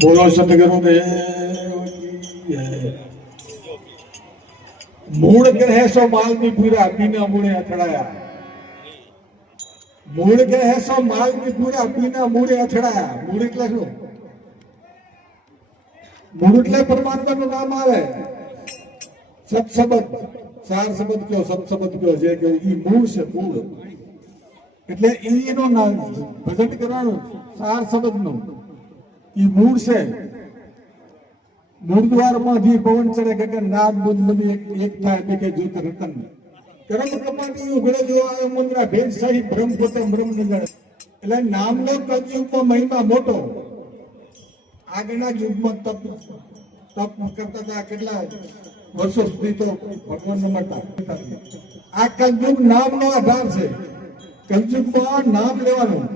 बोलो सतगुरु देव मूल कहे सो माल में पूरा पीना मुड़े अथड़ाया। मूल कहे सो माल में पूरा पीना मुड़े अथड़ाया। मूल એટલે શું? મૂળ એટલે પરમાત્માનું નામ આવે। સત્સબદ ચાર શબ્દ કયો સત્સબદ કયો જે કે ઈ મૂળ છે। મૂળ એટલે એનો નામ ભજન કરવાનું ચાર શબ્દનું ઈ મૂળ છે। મૂળ દ્વારમાંથી પવન ચડે ગગન નાદ બુદ્ધ બધી એક થાય દેખે જ્યોત રતન કરમ કપાટી ઉઘડે જો આવે મુદ્રા ભેદ સહિત બ્રહ્મ પોતે બ્રહ્મ ન જાણે। એટલે નામનો કલયુગમાં મહિમા મોટો। આગળના યુગમાં તપ કરતા હતા કેટલા વર્ષો સુધી તો ભગવાન ન મળતા। આ કલયુગ નામનો આધાર છે। કલયુગમાં નામ લેવાનું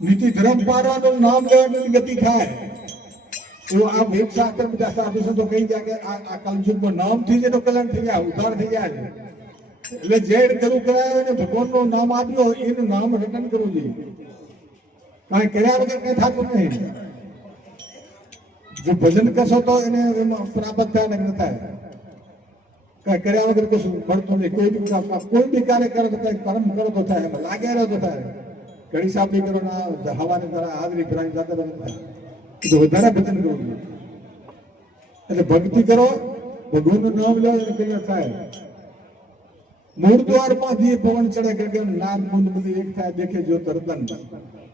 નીતિ ધર્મ પાળવાનું નામ લેવાની ગતિ થાય। તો આ વેદ શાસ્ત્ર બધા સાધુ સંતો કહી જાય કે આ કલયુગમાં નામ થઈ જાય તો કલ્યાણ થઈ જાય, ઉદ્ધાર થઈ જાય। એટલે જે કરવું કરાવે ને ભગવાનનું નામ આપ્યો એનું નામ રટન કરવું જોઈએ। કારણ કર્યા વગર કઈ થતું નહીં। જો ભજન કરશો તો એને એમાં પ્રાપ્ત થાય ને ન થાય। કઈ કર્યા વગર કશું મળતું નહીં। કોઈ બી કાર્ય કરો તો થાય, કર્મ કરો તો થાય, એમાં લાગ્યા રહો તો થાય। ઘડી સાપડી કરો ના હવાને જરા હાજરી ભરાઈ જતા તો થાય। તો વધારે ભજન કરવું જોઈએ। એટલે ભક્તિ કરો, ભગવાનનું નામ લો એટલે ક્લિયર થાય। મૂળ દ્વારમાંથી પવન ચડે ગગન નાદ મુંદ બધી એક થાય દેખે જો તરતન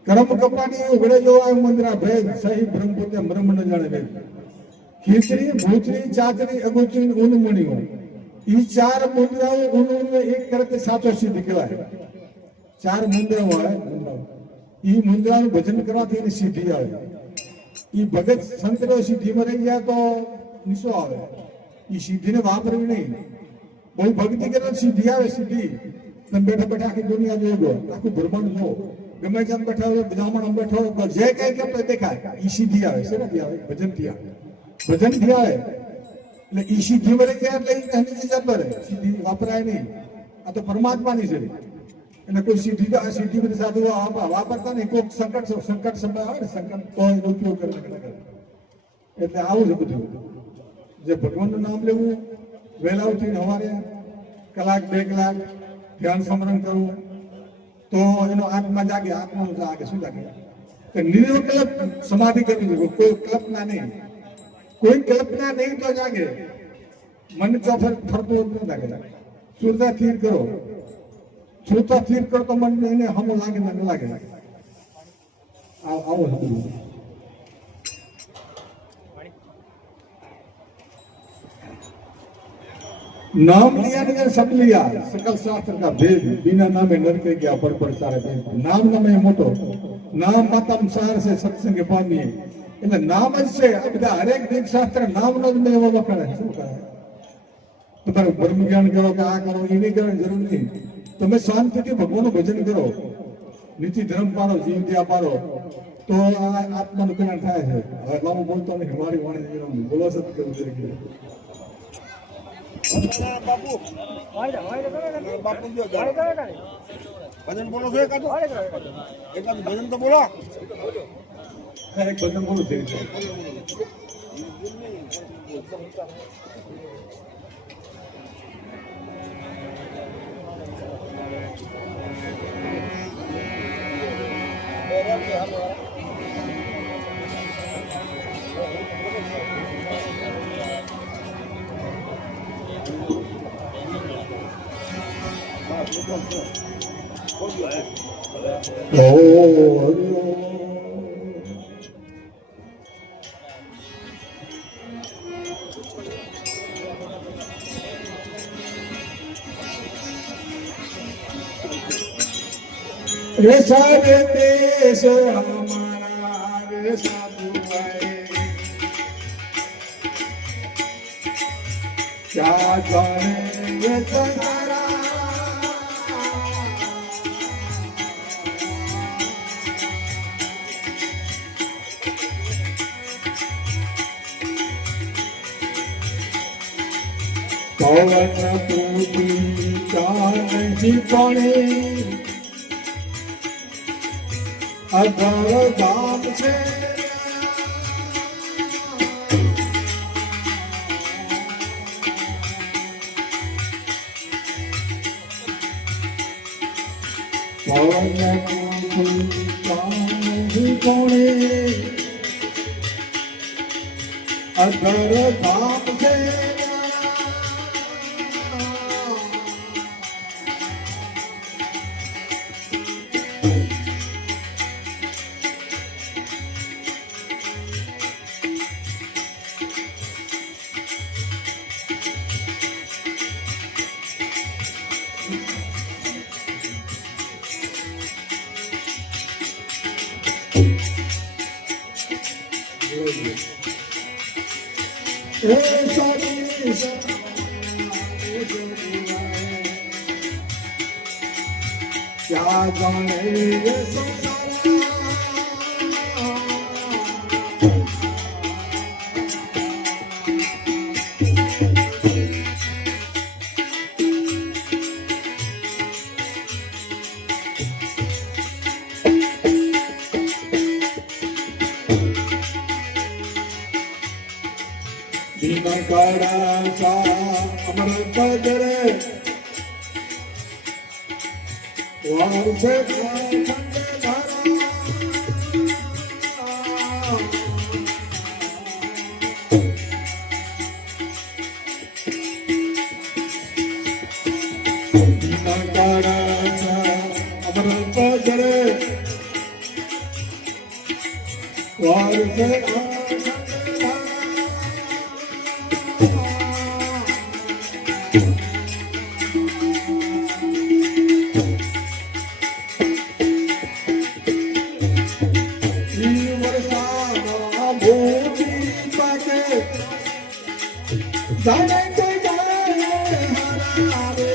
કરમ કપાટી ઉઘડે જો આવે મંદિરા ભેદ સહી બ્રહ્મ પોતે બ્રહ્મ ન જાણે વેદ। ખીચડી ભૂચડી ચાચડી અગોચડી ઊનમણી હોય ઈ ચાર મુદ્રાઓ ઊનને એક કરતે સાચો સિદ્ધ કહેવાય। ચાર મુદ્રા હોય ઈ મુદ્રાનું ભજન કરવાથી એની સિદ્ધિ આવે। ઈ ભગત સંતનો સિદ્ધિમાં રહી જાય તો નિશો આવે। ઈ સિદ્ધિને વાપરવી નહીં। બહુ ભક્તિ કરે સિદ્ધિ આવે। સિદ્ધિ તમે બેઠા બેઠા આખી દુનિયા જોઈ આખું બ્રહ્માંડ જો ગમે ત્યાં બેઠા હોય બ્રાહ્મણ બેઠો હોય જે કઈ કરતો દેખાય ઈ સિદ્ધિ આવે। શેનાથી આવે? ભજનથી આવે। ભજનથી આવે એટલે ઈ સિદ્ધિ મળી ગયા એટલે એની જતો રહે। સિદ્ધિ વાપરાય નહીં। આ તો પરમાત્માની છે। અને કોઈ સિદ્ધિ સિદ્ધિ બધી સાધુ વાપરતા નહીં। કોઈ સંકટ સમય આવે ને સંકટ તો એનો ઉપયોગ કરે। એટલે આવું છે બધું। જે ભગવાનનું નામ લેવું, વહેલા ઉઠીને સવારે કલાક બે કલાક ધ્યાન સ્મરણ કરવું તો એનો આત્મા જાગે। આત્માનું જાગે। શું જાગે? કે નિર્વિકલ્પ સમાધિ કરવી જોઈએ। કોઈ કલ્પના નહીં। કોઈ કલ્પના નહીં તો જાગે। મન ચોફર ફરતું ન જાગે। સુરતા સ્થિર કરો। સુરતા સ્થિર કરો તો મન એને હમો લાગે ને ન લાગે। આવો नाम लिया ने सब लिया सकल शास्त्र का भेद बिना नामे नर के गया पर सारे भेद। नाम नमे मोटो नाम मातम सार से सत्संग पामीए। એટલે નામ જ છે। આ બધા હરેક વેદ શાસ્ત્ર નામનો જ મેં એવો વખાણે। શું કહે? તમારે બ્રહ્મ જ્ઞાન કરો કે આ કરો એની કરવાની જરૂર નહીં। તમે શાંતિથી ભગવાનનું ભજન કરો, નીતિ ધર્મ પાડો, જીવ ત્યાં પાડો તો આ આત્માનું કલ્યાણ થાય છે। હવે લાંબુ બોલતો નહીં। મારી વાણી બોલો સત્ય તરીકે બાપુ બાપુ ભજન બોલો છો? એકાદું ભજન તો બોલો। એક ભજન બોલું થઈ છે। रे सारे देश हमारा रे साधु है क्या जाने ये संसारा पवन तूती चांदी पानी अधर दाम से અધર ધામ છે क्या जाने ये दिनकरा अमृत जरे वारस अमृत जरे वारस जाने को जाए हमारे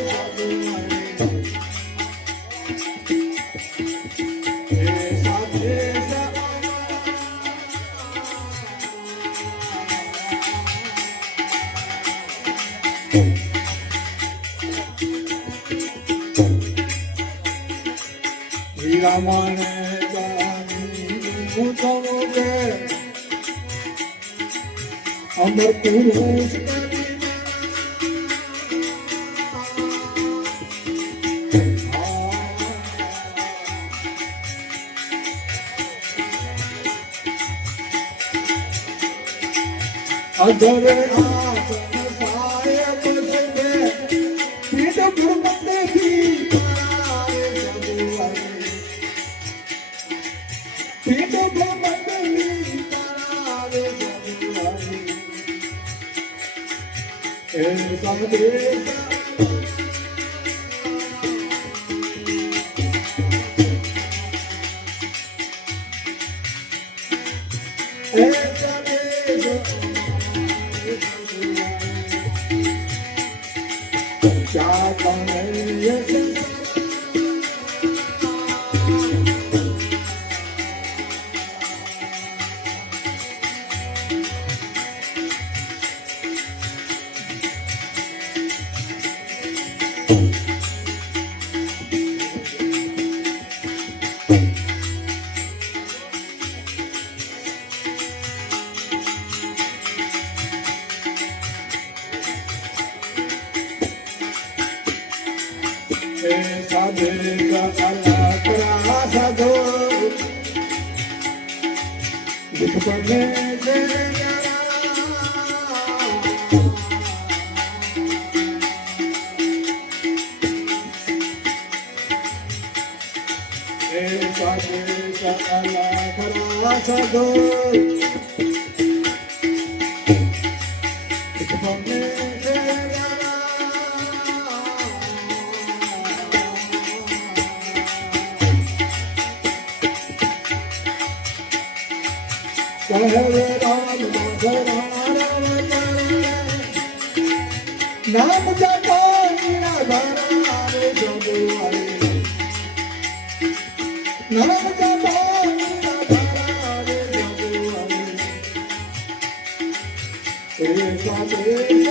हीरा माने अमर पुरुष अगर आसन साय बसगे पीठ गुरुमते भी पारे जगुआरे पीठ गुरुमते भी पारे जगुआरे ए सब देश ए सब देश क्या करें ये नाम जपो निराधारे जगुआरे नाम जपो निराधारे जगुआरे ऐसा देश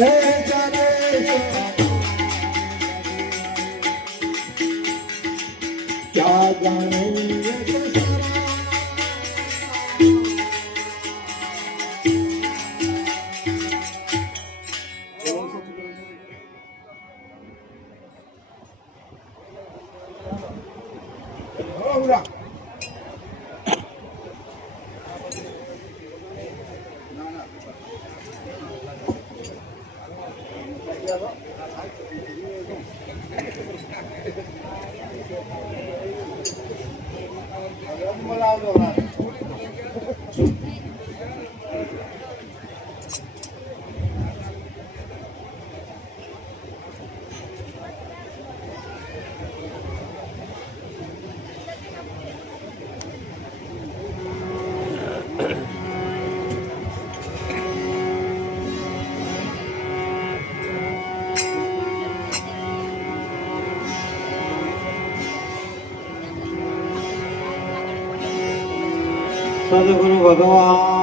ऐसा देश क्या जाने ઉડા સદગુરુ ભગવાન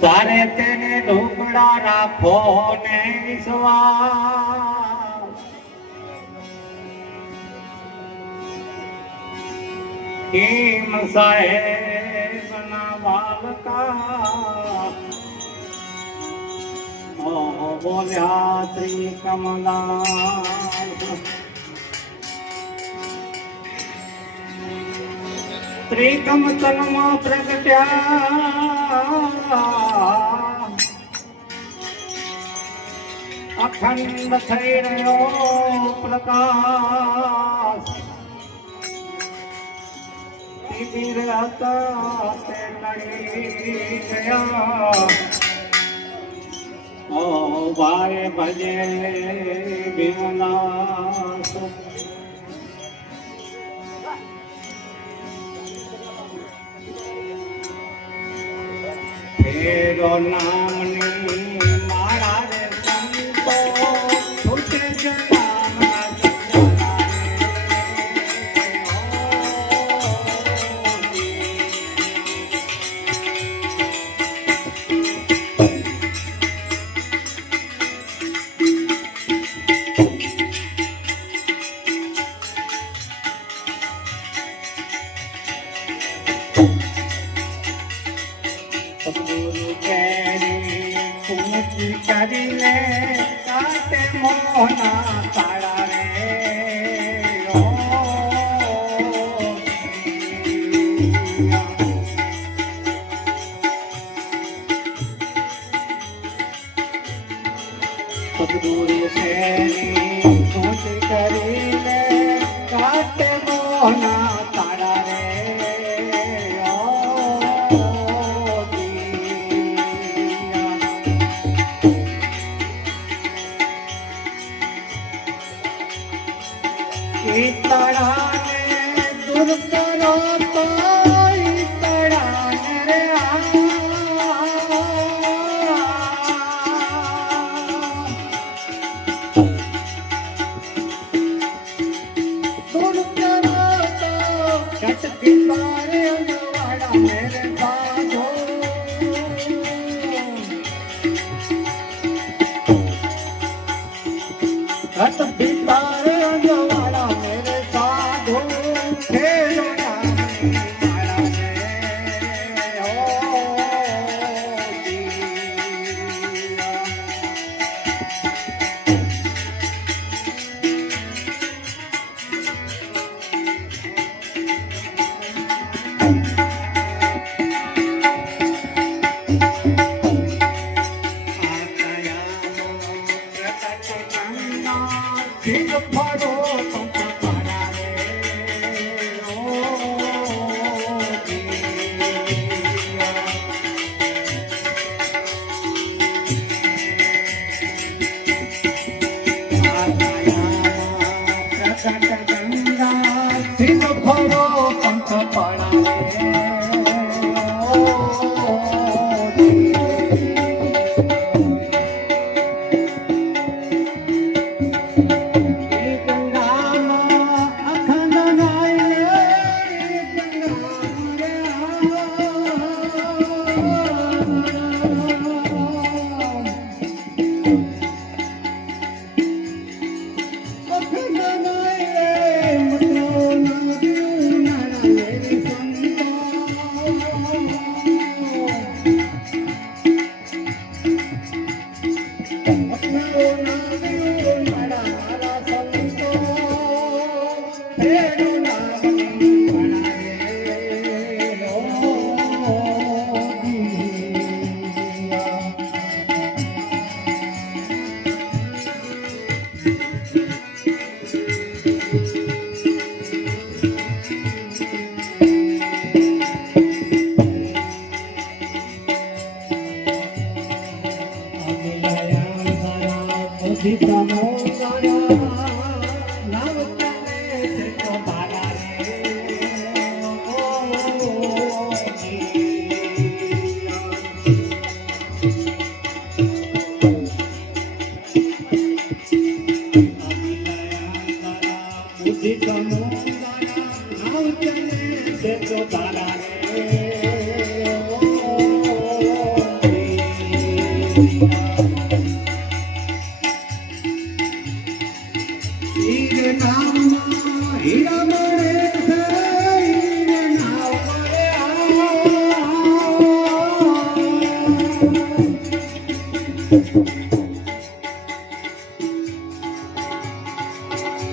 તારે તેને ઢોકળા રાખો ને વિશ્વાસ કેમ સાહેબ ના બાલકા બોલ્યા શ્રી કમલા ત્રિકમ તનમાં પ્રગટ્યા અખંડ થઈ રહ્યો પ્રકાશ વીર હતા તે ટળી ગયા ઓ ભાઈ ભજે ભીમનાથ ફેરો નામની મારા રે સંતો છૂટે જ નામના ગુરુ કેરી કુમતી કરીને કાટે મોહના તાળા રે ઓ સદગુરુ કેરી કુમતી કરીને કાટે મોહના તાળા રે ઈતડાને દૂર કરો તો ઈતડાને રે દૂર કરો તો છટકી મારે અંગવાડા મેરે બાજો છટકી મારે અંગવાડા મેરે સાધો ખેલો નામની માળા રે ઓ સિંહ ફળો પંખ પાડા રે ઓ પ્રકટ ગંગા સિંહ ફળો પંખ પાડા રે તેરું નામ નિર્મળા રે ઓ દિયા. હીરે નામમાં હીરા મળે છે, હીરે નામ મળે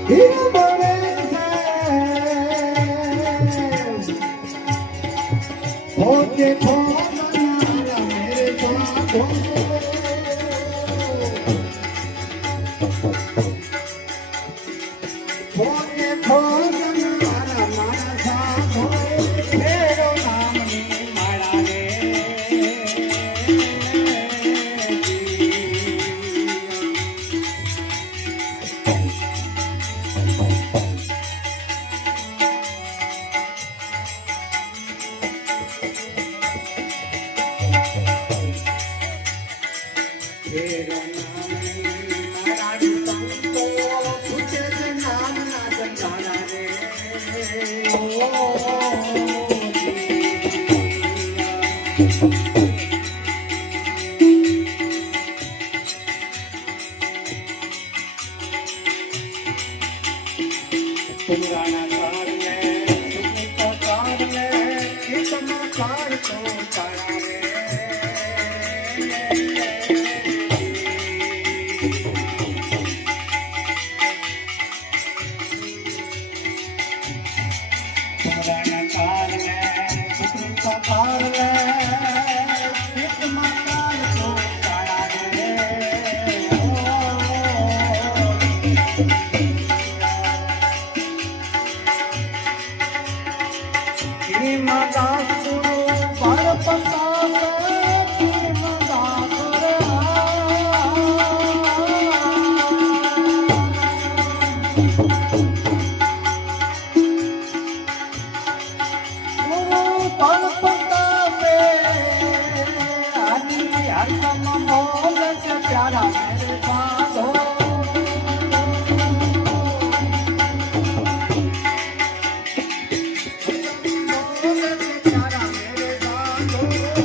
હીરા મળે છે. હોકે ખોના મેરે સાથ હોકે ખોના મારા સાથ તેરું નામ નિર્મળા રે તેરું નામ નિર્મળા સંતો પૂછે છે નામ ના જંગારા રે ઓ પુરાણા કાળ મે સુનિતો કાળ મે કિતનો કાળ તો તારા રે પુરાણા કાળ મે સુનિતો કાળ મે કિતનો કાળ તો તારા રે દાસ ગુરુ પર પતાવે દાસ ગુરુ પર પતાવે આની હરકમ મોલ કે પ્યારા મેરે સાધો પ્યારા મેરે સાધો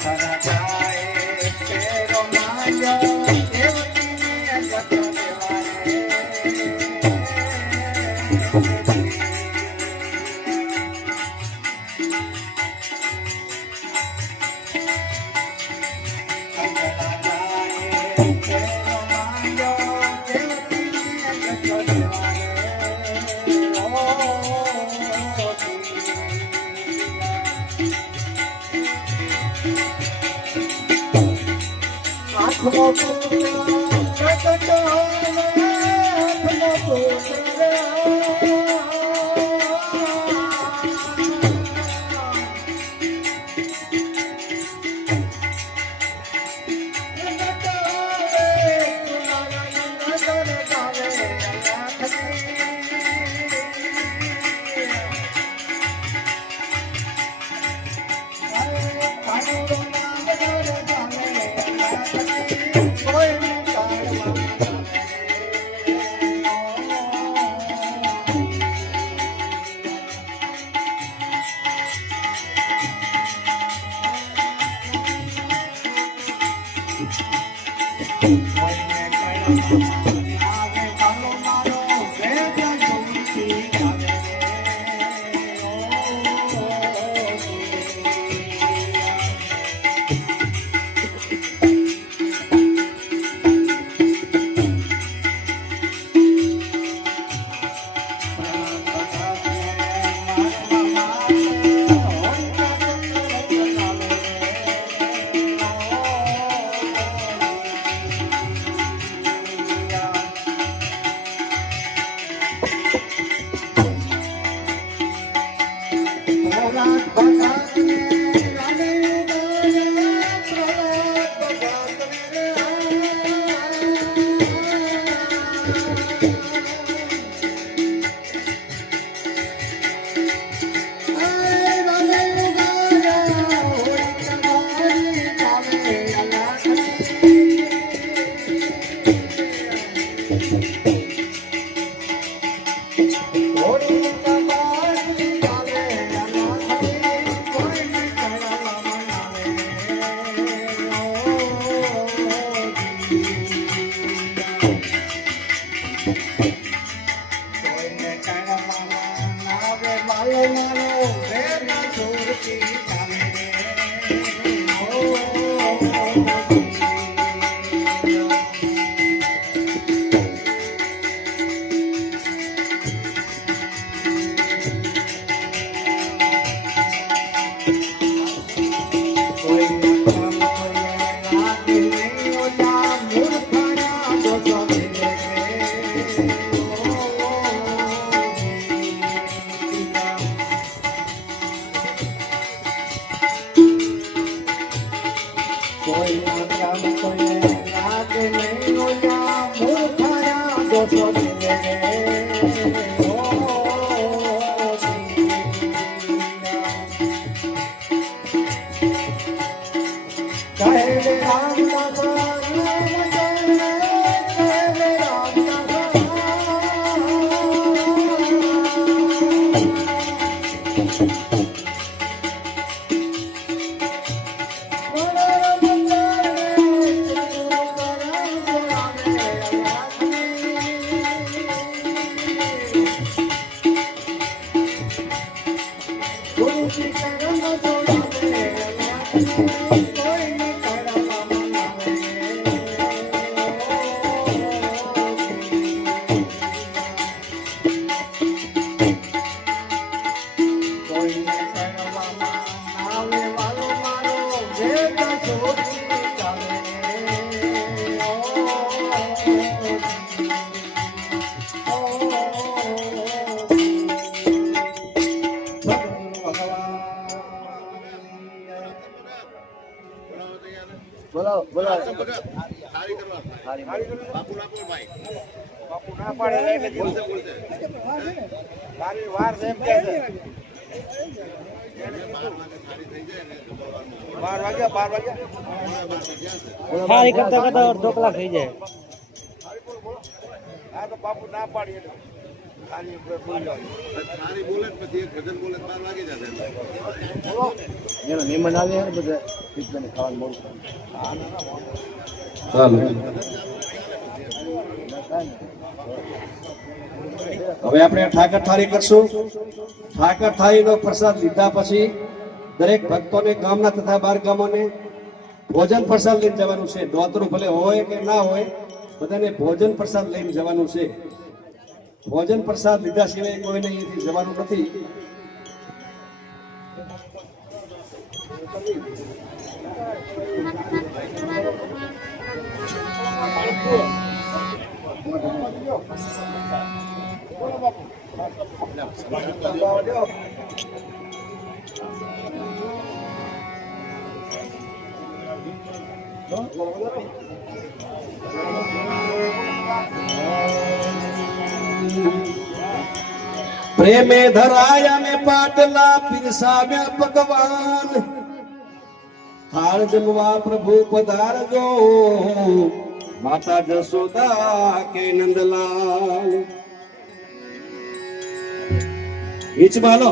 ખરા જાય તેરો માંગ્યો દેવકીને જતો દેવાને બોલાવો બોલાવો બાપુ ના બોલ ભાઈ બાપુ ના પાડે એટલે બોલશે બોલશે તારી વાર છે એમ કે છે 12 વાગ્યા સારી કરતા કરતા 2 કલાક થઈ જાય. આ તો બાપુ ના પાડી એટલે ખાલી ઉપર ભૂલ જાય. સારી બોલે ને પછી એક ભજન બોલે તો 12 વાગી જશે. એનો નિમન આવે ને બધા કીર્તન ખાવાનું મોડું ચાલો હવે આપણે ઠાકર થાળી કરશું. ઠાકર થાળીનો પ્રસાદ લીધા પછી દરેક ભક્તોને ગામના તથા બાર ગામોને ભોજન પ્રસાદ લઈને જવાનું છે. નોતરું ભલે હોય કે ના હોય, બધાને ભોજન પ્રસાદ લઈને જવાનું છે. ભોજન પ્રસાદ લીધા સિવાય કોઈને અહીંયાથી જવાનું નથી. પ્રેમે ધરાયા મેં પાટલા પીરસાવ્યા પકવાન. થાળ જમવા પ્રભુ પધારજો, માતા જશોદા કે નંદલાલ. ઈચ બાલો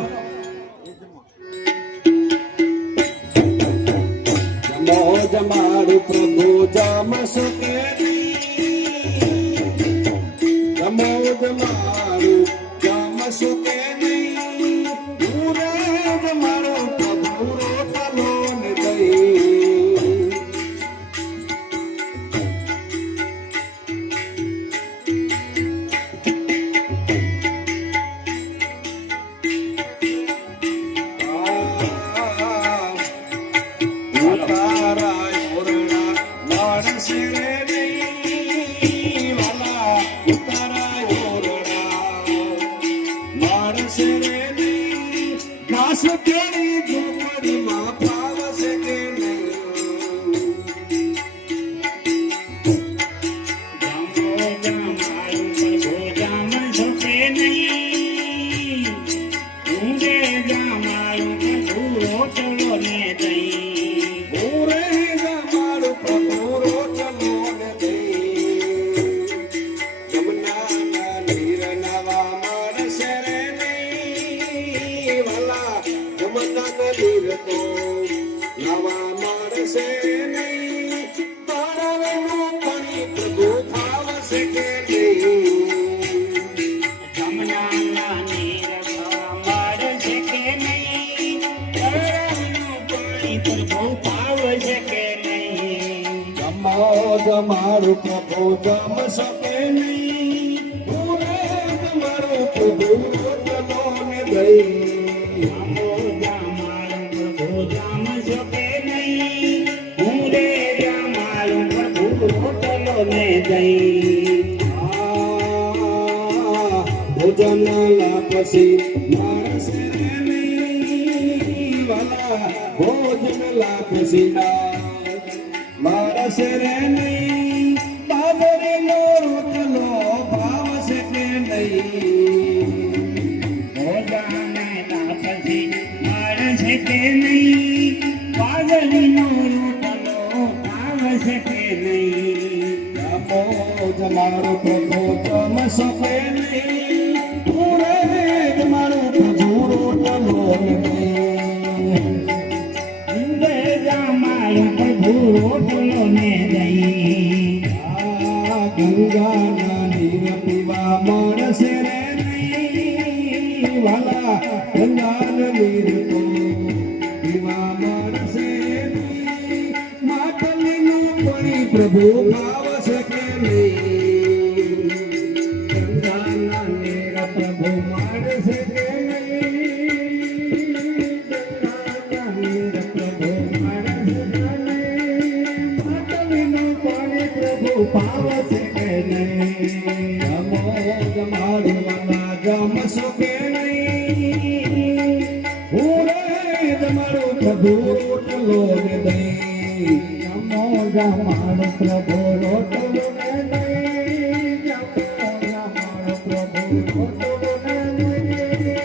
જમો જમાડું પ્રભુ જામસુ કે જમો જમાડું જામસુ કે નહીં. પૂરે જમાડું પ્રભુ રોટલો ને દહીં. જમાડું પ્રભુ જમ શકે નહીં. પૂરે જમાડું પ્રભુ રોટલો ને દહીં. પ્રભુ જામ શકે નહીં. પૂરે જમાડું પ્રભુ રોટલો ને દહીં. ભોજન લા પછી માણસ નહીં વાલા. ભોજન લા પછી માણસ રે નહીં. બાબરીનો રોટલો ભાવશે કે નહીં. ભોજાને તાપસી મારશે કે નહીં. પાગલીનો રોટલો ભાવશે કે નહીં. જમો જમાડો પ્રભુ જમ શકે નહીં. પૂરે જમાડો પ્રભુ રોટલો ને દહીં. પૂરે જમાડું પ્રભુ રોટલો ને દહીં. ગંગાના નીર પીવા મળશે રે નહીં વાલા. ગંગાના નીર તો પીવા મળશે નહીં. માટલીનું પાણી પ્રભુ ભાવશે કે નહીં. ગંગાના નીર પ્રભુ મળશે કે નહીં. ગંગાના નીર પ્રભુ મળશે કે નહીં. માટલીનું પાણી પ્રભુ ભાવશે કે નહીં. જમો જમાડવાના જમશો કે નહીં. પૂરે જમાડો પ્રભુ રોટલો ને દહીં. જમો જમાડું પ્રભુ રોટલો ને દહીં. જમો જમાડું પ્રભુ રોટલો ને દહીં.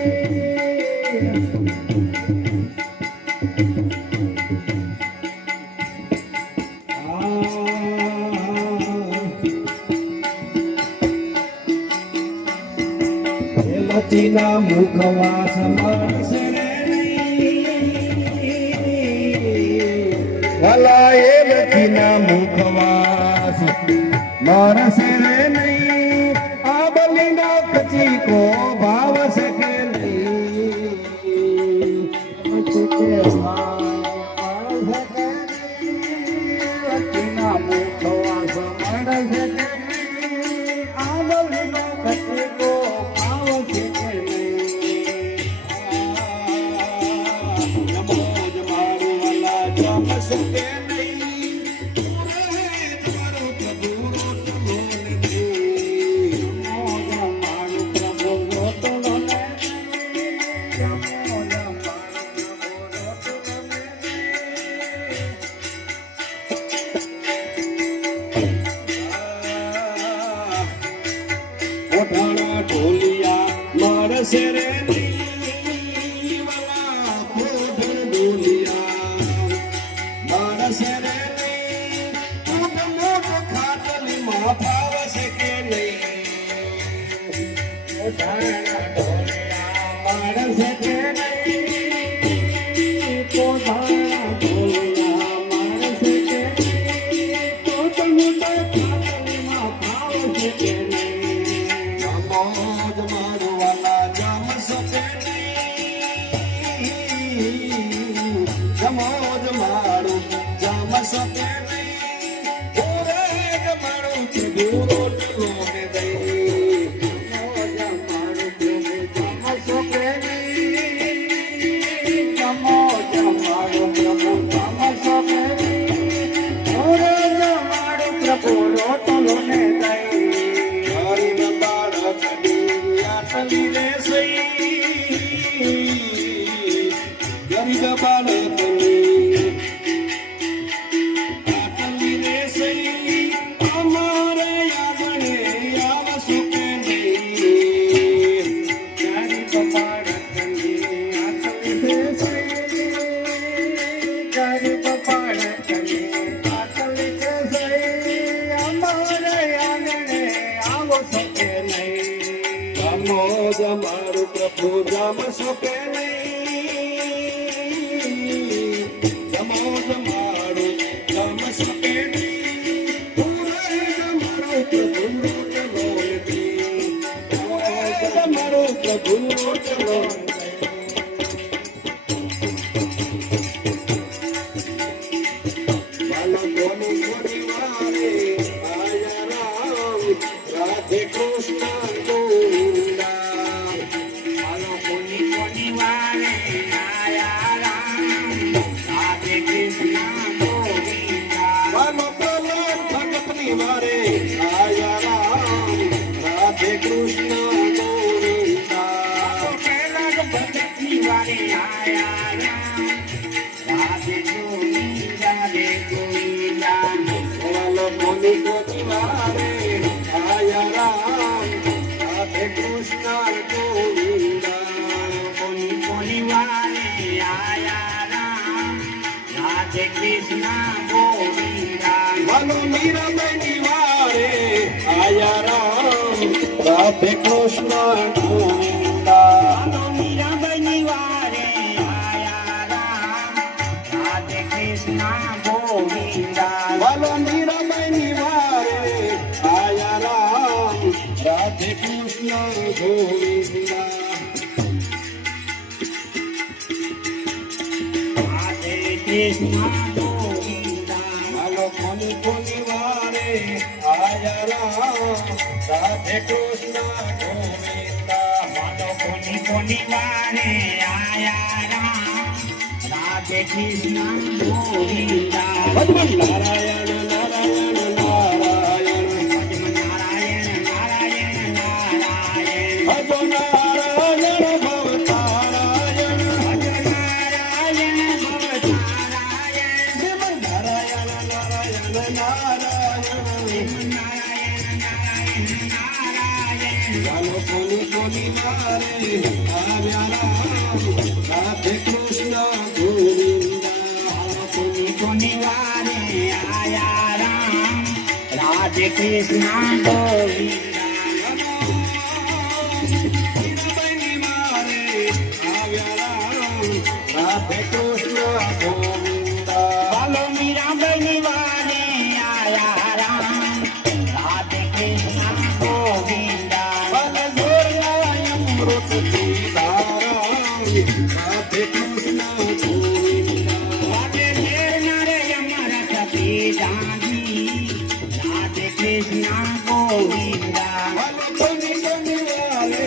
રતિના મુખવાસ મળશે ભલા એ રતિના મુખવાસ મળશે રે નહીં આ બલિનો કચીકો ભાવશે કે ઓઢાણા ઢોલિયા મારશે રે વાલા ઓઢણ ઢોલિયા મારશે રે મોટ મોટ ખાટલી માં ફાવશે કે નહીં ઓઢાણા ઢોલિયા મારશે કે નહીં ઓઢાણા ઢોલિયા મારશે કે નહીં મોટ મોટ ખાટલી માં ફાવશે કે નહીં મોજ મારવાલા જમશે નહીં જમોજ મારું જમશે નહીં ઓરે જમારું ચૂડો ટલો ને દઈ મોજ મારું જમશે નહીં જમોજ મારું પ્રભુ જમશે નહીં ઓરે જમારું પ્રભુ રોટલો ને દઈ મારું પ્રભુ જમશો કે નહીં જમોજ મારું જમશો કે નહીં મારું પ્રભુ રોટલો નથી મારું પ્રભુ રોટલો કોની કોની વારે આયા રામ રાધે કૃષ્ણ રાધે કૃષ્ણ ગોવિંદા મીરાબાઈ વારે આયા રામ રાધે કૃષ્ણ ગોવિંદા બોલો મીરાબાઈ વારે આયા રામ રાધે કૃષ્ણ ગોવિંદા રાધે કૃષ્ણ ગોવિંદા બોલો કોની કોની વારે આયા રામ રાધે કૃષ્ણ ગોવિંદા માનો કોની કોની વારે આયા રામ રાધે કૃષ્ણ ગોવિંદા નારાયણ નારાયણ નારાયણ નારાયણ નારાયણ નારાયણ ભજો નારાયણ ભવતારાયણ ભજો નારાયણ ભવતારાયણ નારાયણ નારાયણ નારાયણ ચાલો કોની કોની મારે આવ્યા રામ રાધે કૃષ્ણ ગોવિંદા કોની કોની વારે આયા રામ રાધે કૃષ્ણ ગોવિંદા કૃષ્ણ ગોવિંદા વાલે જોડ્યા અમૃતથી ધારાવી રાધે કૃષ્ણ ગોવિંદા વાગે ઘેરનારે અમરત પીધાજી રાધે કૃષ્ણ ગોવિંદા વાલે કોની કોની વાલે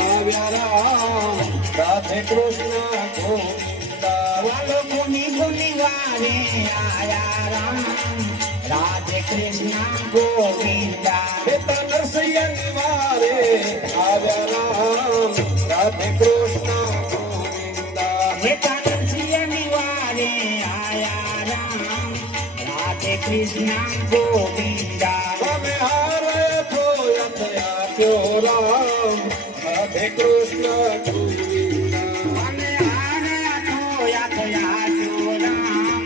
આવ્યા રામ રાધે કૃષ્ણ ગોવિંદા વાલો મુનિ મુનિ વારે આયા રામ રાધે કૃષ્ણ ગોવિંદા પિતા નરસૈયાની વારે આવ્યા રામ રાધે કૃષ્ણ ગોવિંદા હેતાનંદસિંહની વારે આયા રામ રાધે કૃષ્ણ ગોવિંદા તમે હારે જોયા થયા ક્યો રામ રાધે કૃષ્ણ ગોવિંદા અને આના થયા થયા જો રામ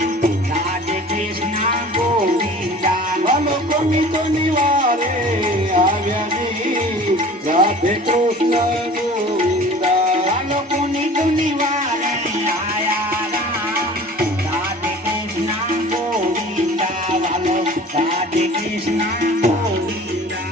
રાધે કૃષ્ણ ગોવિંદા વાલો કોની કોની વારે આવ્યા જી રાધે કૃષ્ણ ગોવિંદા વાલો મુનિ મુનિ વારે આયા રામ રાધે કૃષ્ણ ગોવિંદા વાલો રાધે કૃષ્ણ ગોવિંદા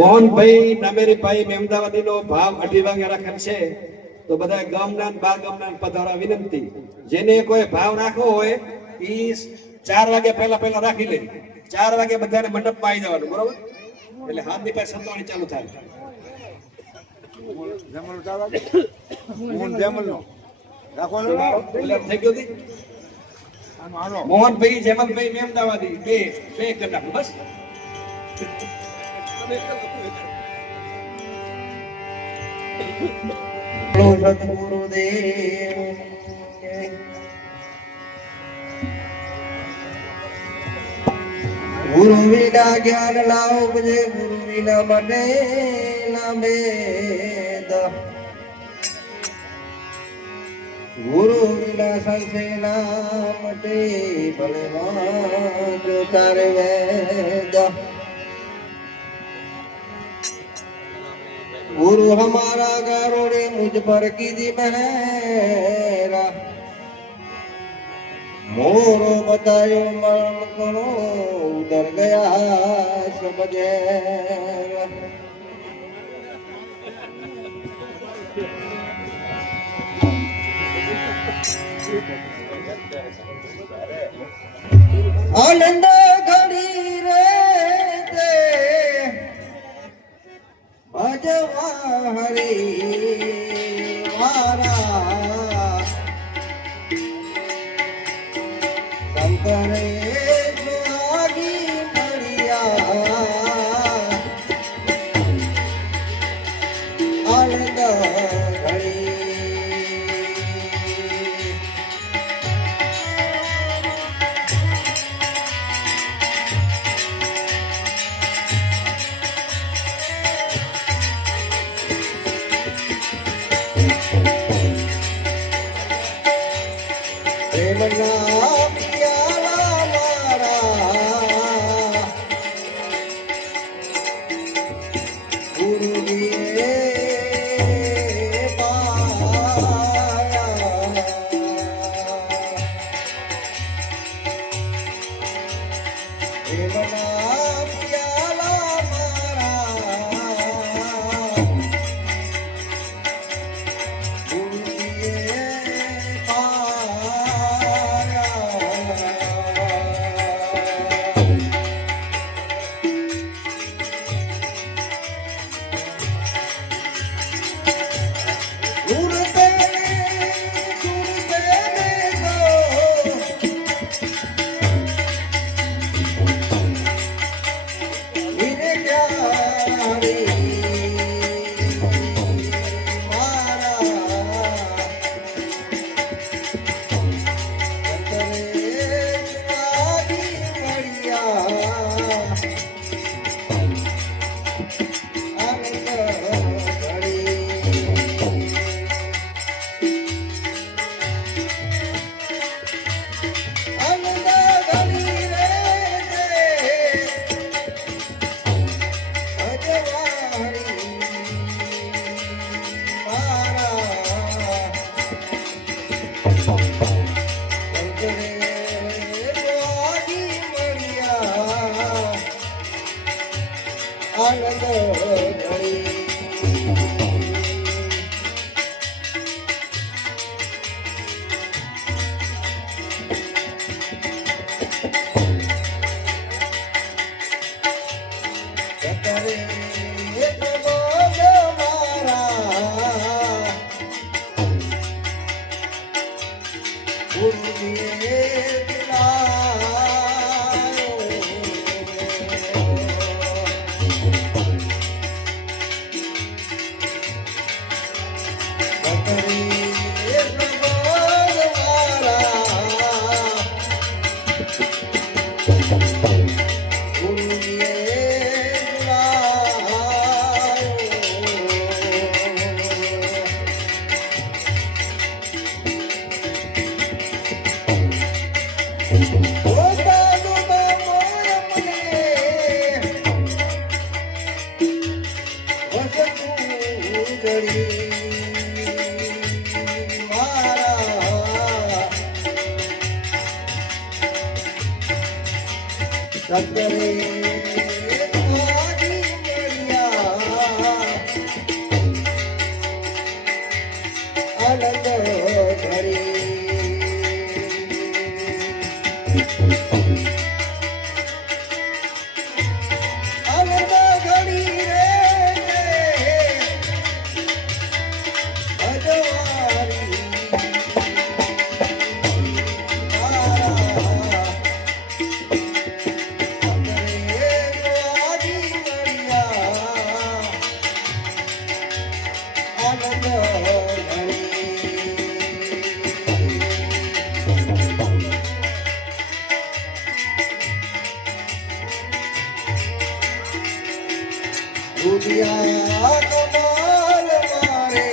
મોહનભાઈ નામેરીભાઈ મેમદાવાદી નો ભાવ 2:30 વાગે રાખેલ છે તો બધા ગામના ને બાર ગામના પધારવા વિનંતી જેને કોઈ ભાવ રાખવો હોય ઈ 4 વાગે પહેલા રાખી લે 4 વાગે બધાને મંડપમાં આવી જવાનું બરોબર એટલે હાથની પાસે સંતવાણી ચાલુ થાય થઈ ગયું હતી? મોહનભાઈ જેમલભાઈ મેમદાવાદી બે કરી નાખો બસ સદગુરુદેવ ગુરુ વિના જ્ઞાન ના ઉપજે ગુરુ વિના મને ના ભેદ ગુરુ વિના સંશે ના મટે ભલે વાંચો તારે વેદ गुरु हमारा गरुड़े मुझ पर कीधी मेहरा मोरो बतायो मरण करो उधर गया सब जैरा आनंद घड़ी रे ते भजवा हरी वारा शंकरे सुहागी बढ़िया आनंद घड़ी प्रेमना पियाला मारा गुरु दिए पाया प्रेमना पियाला मारा गुरु दिए हरी ઘડી મારા સતરે આજી મળ્યા આનંદ ઘડી આનંદ ઘડી રે અજવારી દુનિયા કમાલ મારે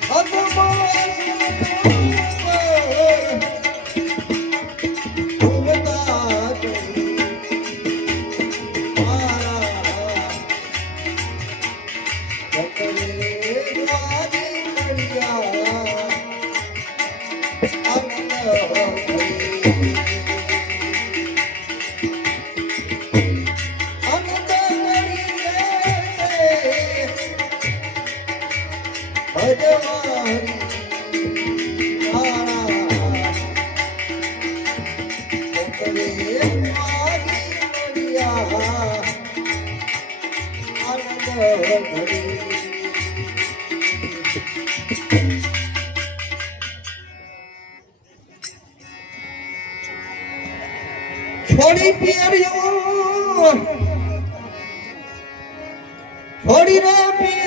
દુનિયા કમાલ છોડી પિયરિયો છોડી રે પિયરિયો